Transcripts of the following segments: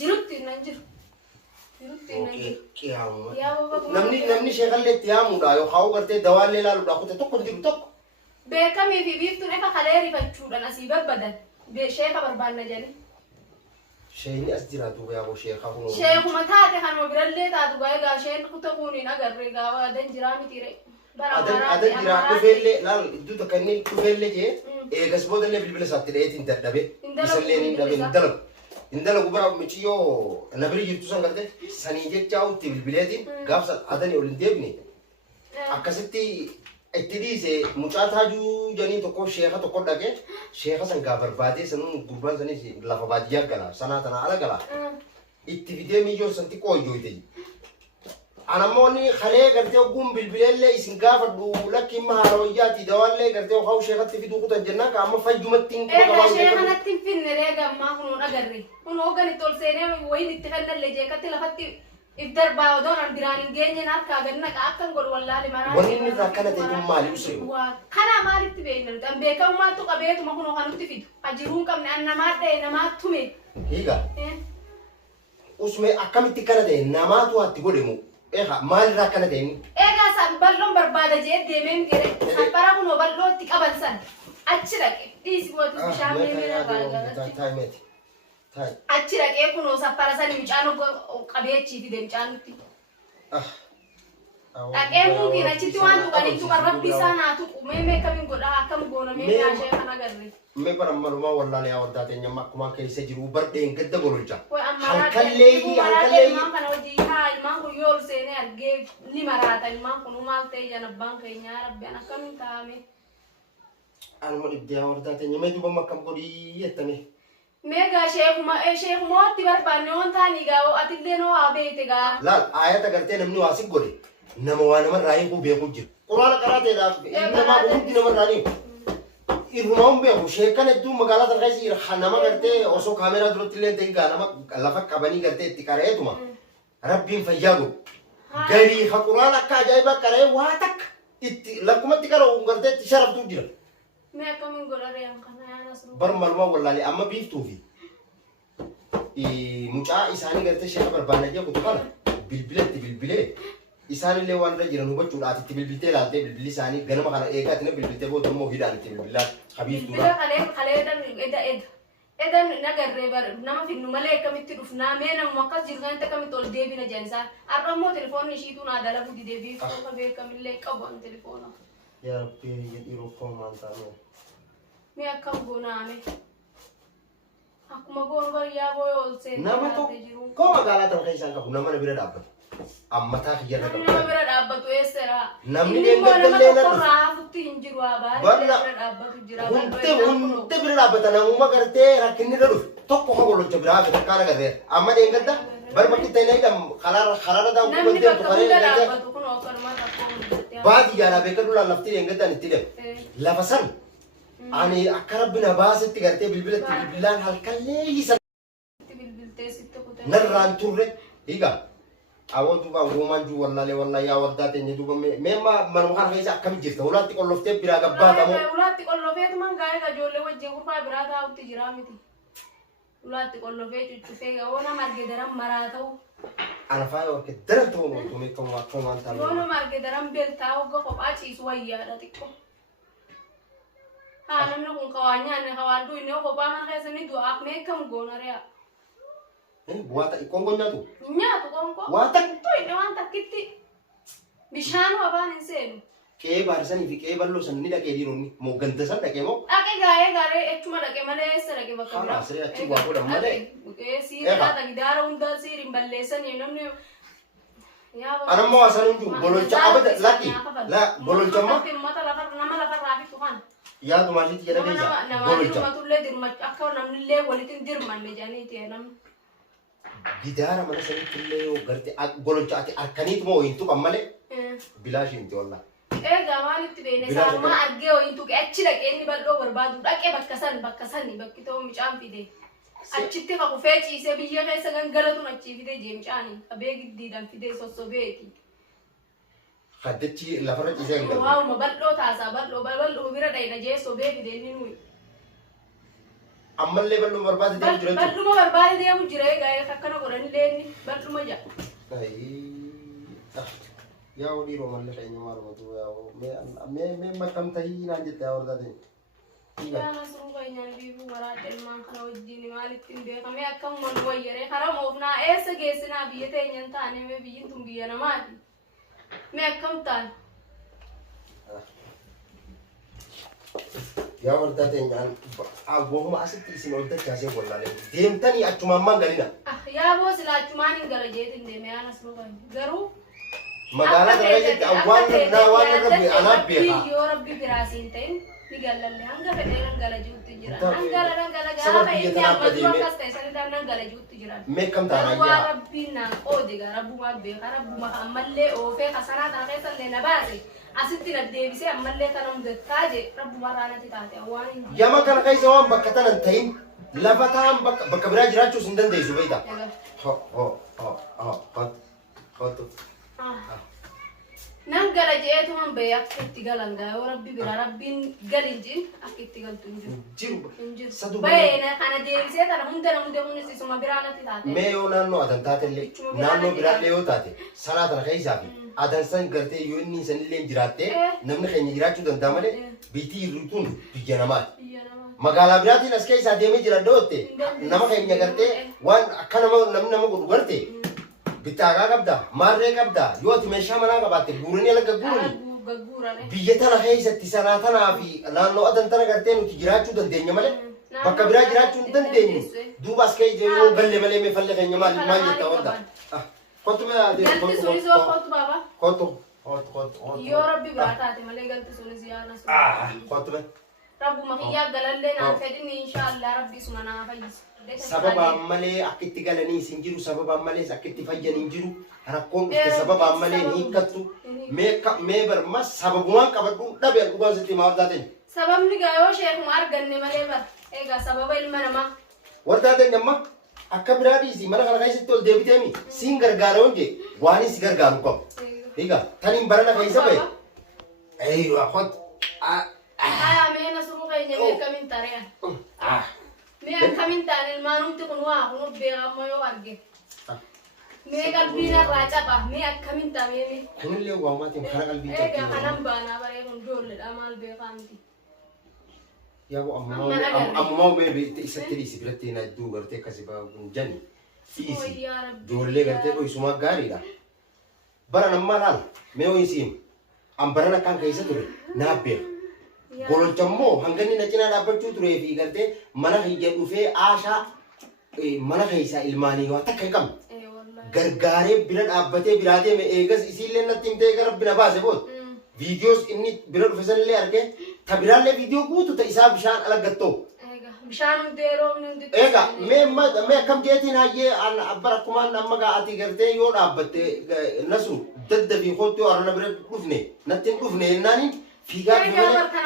jirutti nan jiru. Jirutti nan jiru. Qiyaamu. Yaa baba. Namni sheekallee itti yaamuudha yookaan gartee dawaallee ilaaluudha kute tokko jiru tokko. Beekamii fi biiftuun efa kalee rifachuudhaan asii babbadan. Sheeka barbaanna jedhanii. Sheekni as jiraatu yaaboo sheeka kun. Sheekuma taate kanuma birallee taatu egaa sheen kuta kuuniin agarree gaafa adan jiraa mitiire. Adan jiraa dhufeellee laal iddoo takka inni dhufeellee jee eegas boodallee bilbila isaatti dheetiin dadhabe isallee ni dhabe ni dalagu. Indala gubara michiyyoo nabiri jirtu san garte sanii jechaa utti bilbileetiin gaafsa adanii ol hin deebine akkasitti itti dhiise mucaa taajuu janii tokko sheeka tokko dhaqee sheeka san gaa barbaadee sanuun gurbaan sanis lafa baadiyyaa gala sanaa tana ala gala itti fidee miyyoo san xiqqoo ijoollee anammoonni kalee gartee ogguun bilbileellee isin gaafadhu lakkiin mahaarooyyaati dawaallee gartee okaa sheekatti fiduu kutan jennaan ka amma fayyumatti hin kuma qabaan sheekanatti hin finne reega ammaa kunuun agarre kun hooganitti ol seenee wayin itti kennallee jeekatti lafatti iddarbaa odoon an biraan hin geenye harkaa gannaqa akkan godhu wallaali maraa wanni inni irraa akkana ta'e kun maali usee kana maalitti beekna nuti an beekamummaattu qabeetuma kunoo kanutti fidu ajiruun qabne an namaa dha'e namaa tume hiiga usme akkamitti kana ta'e namaatu hatti godhemu maal irraa akkana ta'e eegaa san balloon barbaada jee deemeen gire saffara kunoo ballootti qaban san achi dhaqe dhiisi mootis bishaan meemee baagara achi dhaqee kunoo saffara san mucaan qabeechii fide mucaanutti. Dhaqee muutiin achitti waan tuqaniin tuqan rabbi isaa naa tuqu meemee akkamiin godhaa akkam goona meemee ashee kan agarre. Mee bara malumaa wallaalee yaa wardaa teenya akkuma keessa jiru bardeen gadda gololcha. Halkallee ilmaan kana hojii haa ilmaan kun yoo ol seenee argee ni maraata ilmaan kun maal ta'e jan abbaan keenyaa rabbiin akkamiin taa'ame. Anuma dhibdee yaa wardaa teenya mee duuba akkam godhii jettame. Mega sheekumooti barbaanne waan taanii gaa atillee noo haa beekte gaa. Laal ayata gartee namni waa si godhe nama waa namarraa hiikuu beekuu jiru. Quraana qaraateedhaaf namaa hundi namarraa hiiku. Irrumaa hin beeku sheekan hedduu magaalaa tarkaayisii nama gartee osoo kaameeraa duratti illee ta'in gaa nama lafa qabanii gartee itti qara'eetuma rabbiin fayyaa godhu. Garii ha quraana akka ajaa'ibaa qara'ee waa takka itti lakkumatti qara'u gartee itti sharaftuu jira. Mee akkamiin godharee kana yaanas bar malumaa wallaalee amma biiftuu fi mucaa isaanii gartee sheeka barbaanna jee kutu kana bilbilatti bilbilee isaanillee waan irra jiran hubachuudhaaf itti bilbiltee ilaaltee bilbilli isaanii ganama kana eegaatiin bilbiltee booda immoo hidhaan itti bilbilaa habiiftuudha. Bilbila kalee edan nagarree nama finnu malee akkamitti dhufnaa mee namuma akkas jiru kanatti akkamitti ol deebina jeensaa har'a immoo telefoonni ishiituu naa dalagu didee biiftuu beekamillee qabu an telefoona. Yaa rabbi dhiiroo koo maal taa'ame. Mee akkam goonaame akkuma goonu bariyaa booyoo ol seenee nama tokko magaalaa ta'u keessaan qabu nama bira dhaabbatu ammataa kiyyarra qabu nama bira dhaabbatu eessera namni deeggargallee na dhufu raafutti hin jiru abaa bira dhaabbatu jira hundi bira dhaabbata namuma gartee rakkinni irra dhufu tokko hogolocha biraa fi takkaan agarree amma deeggarda barbaatti ta'e naidam karaara daawwu kubbantee tukaree dhaabbatu kun okkanumaa takkoon baati jaalaa beekadhu lafti deeggardan itti deemu lafa san ani akka rabbina baasitti gartee bilbilatti bilbilaan halkallee isa narraan turre higa awwa duuba uumaan juu wallaalee wallaalee yaa wardaa teenya duuba meemma manuma kana keessa akkami jirta ulaatti qolloftee biraa gabbaatamoo ulaatti qollofeetumaan gaa'ee ijoollee wajjin kurfaa biraa taa'utti jiraa miti ulaatti qollofee cuccufee oona marge daran maraa ta'u ana faaya warqee daran ta'uu nootu meekkamu akkuma waan taa'u oona marge daran beeltaa hogga kophaa ciisu wayyaadha xiqqoo. Namni kun kawaan nyaanne kawaan duwinne kophaa mana keessanii du'aaf meekkam goonari'a. Bu'aata qoonqoo nyaatu? Nyaatu qoonqoo. Waa takka. Duwinne waan takkitti bishaan afaan hin seenu. Qe'ee baarsanii fi qe'ee balloo san ni dhaqee dhiironni moo ganda san dhaqee moo? Dhaqee gaa'ee gaaree echuma dhaqee malee eessa dhaqee bakka biraa. Haa siree achi waa godhan malee. Siiraa gidaara hundaa siiriin balleessanii namni. Anammoo asan hundu gololcha abada lakki la gololcha ma. Nama lafarraa fitu kana. Yaadu maalitti jedha beekta? Gololcha. Nama tullee dirmacha akka namnillee walitti dirmanne jedhaniiti nama. Gidaara mana sanitti illee yoo garte gololcha ati harkaniitu moo hin tuqan malee bilaashii miti wallaa. Egaa maalitti beene saamaa argee ho'iin tuqe achi dhaqee inni bal'oo barbaadu dhaqee bakka sani bakki ta'u micaan fide. Achitti ka kufee ciisee biyya keessa gangalatuun achii fide jeemcaanii qabee giddiidhaan fide sossobeeti. Haddachi lafarra ciisee hin galu. Waa'uma bal'oo taasaa bal'oo bira dhayina jee sobee fide inni nuyi. Ammallee bal'oo barbaade deemu jira. Bal'uma barbaade deemu jira egaa akkana godhan illee bal'uma jaa. Yaa olii roomalle keenya maalumatu mee makkam tahii naan jette yaa wardaate. Yaa nasruu keenyaan biifuu waraadha ilmaan kana wajjin maalitti hin beekamee akkam wayyaree karaa moofnaa eessa geessinaa biyya teenya hin taane mee biyyiin tun biyya namaati. Mee akkam taane. Yaa wardaate nyaan awwahuma asitti isin ol dachaasee wallaalee deemtanii achumaan maan galina. Yaa boo sila achumaan hin gala jeetin deeme yaa nasruu keenya garuu. Magaalaa kana keessatti waan rabbi anaaf beekaa. Yoo rabbi biraasiin ta'in ni gallalle hanga fedhee gala jirutti jira. Hangala gaafa inni ammatu akkas ta'e sanidhaan gala jirutti jira. Meeqam taanaa yaa. Waa rabbiin naan qoode gaa rabbumaa beekaa rabbuma ammallee oofee kasanaa kana keessallee na baase asitti na deebisee ammallee kana mudattaa je rabbuma raanatti taate waan hin. Yama kana keessa waan bakka tanan ta'in lafa ta'an bakka biraa jiraachuus hin dandeessu beektaa. Nan gala jeetu man bee akka itti galan gaa yoo rabbi bira rabbiin galin jin akka itti galtu hin jiru. Bayee kana deebisee kana hunda hundi isuma biraa natti taate. Mee yoo naannoo adan taatellee naannoo biraallee yoo taate sanaa tana keessaa fi adan san gartee yoo inni sanillee jiraattee namni keenya jiraachuu danda'a malee biitii irruutuun biyya namaati. Magaalaa biraatiin as keessaa deemee jira dootte nama keenya gartee waan akka namni nama godhu garte. Bitaagaa qabda, maarree qabda, yoo ati meeshaa manaa qabaatte guuranii ala gagguurani. Biyya tana keessatti sanaa tanaa fi naannoo adan tana gartee nuti jiraachuu dandeenya malee bakka biraa jiraachuu hin dandeenyu. Duuba as ka'ee yoo galle malee mee falle keenya maal jetta wanta. Kottu mee ati galti sunis yoo kottu baaba. Kottu. Yoo rabbi biraa taate malee galti sunis yaana sun. Kottu mee. Rabbuma kiyyaa galallee naan fedhini inshaallah rabbi suma naa fayyisu. Sababaan malee akka itti galanii isin jiru sababaan malees akka itti fayyanii jiru rakkoon dhufte sababaan malee ni hiikkattu mee barma sababumaan qabadhu dhabee dhugaan sitti maa wardaateen. Sababni gaa yoo sheekuma arganne malee bar egaa sababa ilma namaa. Wardaateen amma akka biraa dhiisi mana kana keessatti ol deebiteemi siin gargaara hojje waan si gargaaru qabu. Egaa taniin barana keessa bahe. Eeyyuu akkot. Mee nasruu keenya beekamiin taree'an. Mee akkamiin taane ilmaanumti kun waa kun beekamoo yoo arge. Mee qalbiin irraa caba mee akkamiin taane mee. Kunillee waamaatiin kana qalbii cabbii. Egaa kanan baanaa baree kun ijoolleedha maal beekamti. Yaa ammoo mee isatti dhiisi biratti na iddoo gartee akkasii baa'uun jani. Dhiisi ijoollee gartee dho'isumaa gaariidha. Bara nammaa laal mee ho'isiin an barana kan keessa ture naaf beeka. Gololchammoo hanganni na cinaa dhaabbachuu turee fi gartee mana hiyya dhufee aashaa mana keessaa ilmaanii waan takka hin qabne. Gargaaree bira dhaabbatee biraa deeme eegas isiillee natti himtee gara bina baase boot. Viidiyoos inni bira dhufe sanillee argee ta biraallee viidiyoo guutu ta isaa bishaan alaggattoo. Bishaan hundeeroo hundi. Egaa mee akkam jeetiin hayyee bara akkumaan amma gaa'atii gartee yoo dhaabbatte nasu daddabii kootti arana bira dhufne natti hin dhufne jennaaniin. Fiigaa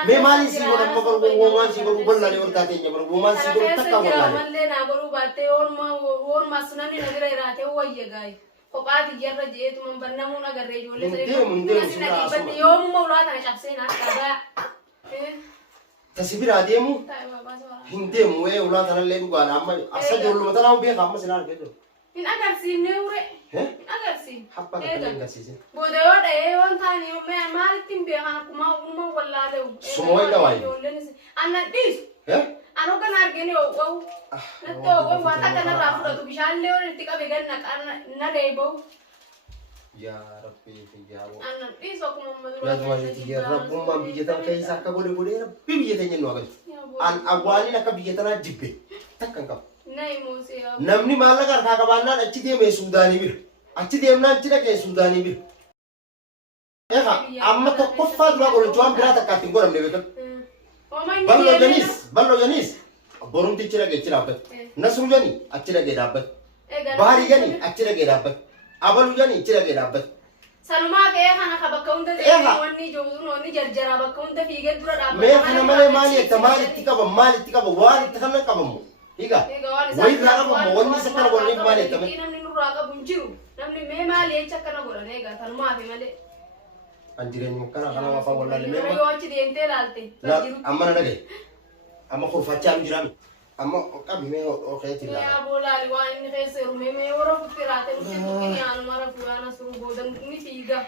mee maaliin si godhan ma baru womaan si godhu wallaalee wardaateenya baru womaan si godhu takka wallaalee. Mallee naa godhuu baattee oolmaa sunanni na bira jiraatee wayya gaayi. Kophaati jarra jeetuma bannamuun agarree ijoollee sadii. Yoomuma ulaa kana cabsee naa dhagaa. Tasi biraa deemu hin deemu ulaa kanallee dhugaadha amma asa ijoolluma tanaa beeka amma sinaa argee. Hin agarsiifnee ure. Hin agarsiifne. Hapha kana hin agarsiisin. Booda yoo dhahee waan taane yoo maalitti hin beekan akkuma uumama wallaalee. Suma wayii waayi. Annan dhiisu. Anoo kan arginu yoo natti yoo waan akka narraa fudhatu bishaanillee yoo itti qabe ganna na reeboo. Yaa Rabbi fiyyaaboo. Annan dhiisu akkuma uumama Yaa Rabbi yaa Rabbummaan biyya tana keessa akka godhe Rabbi biyya teenya nu agalchu. An awwaaliin akka biyya tanaa jibbe takka hin qabu. Namni maallaqa harkaa qabaannaan achi deemee Suudaanii bira. Achi deemnaan achi dhaqee Suudaanii bira. Egaa amma tokkoffaa duraa godhachu waan biraa takka ittiin godhamne beekan. Ballo Janiis borumtichi dhaqee achi dhaabbate. Nasru Janii achi dhaqee dhaabbate. Baarii Janii achi dhaqee dhaabbate. Abalu Janii achi dhaqee dhaabbate. Sanumaa ka'ee kana ka bakka hunda ta'ee wanni ijoolleen wanni jarjaraa bakka hunda fiigee dura dhaabbate. Mee kana malee maalitti qaba waan itti kana qabamu. Higa. Wayii irraa qabamu wanni isa kana godhaniif maal jettame? Namni nurraa qabu hin jiru. Namni mee maali jecha akkana godhan egaa tanumaa fi malee. An jireenyu kana kana afaan wallaalee mee yoo achi deemtee ilaalte. Amma na dhagaye. Amma kurfachaa hin jiraami. Amma qabi mee okeetti ilaalaa. Yaa boolaali waan inni keessa jiru Mee ora kutti raate nuti tuqini anu mara fuana su bodan ni fiiga.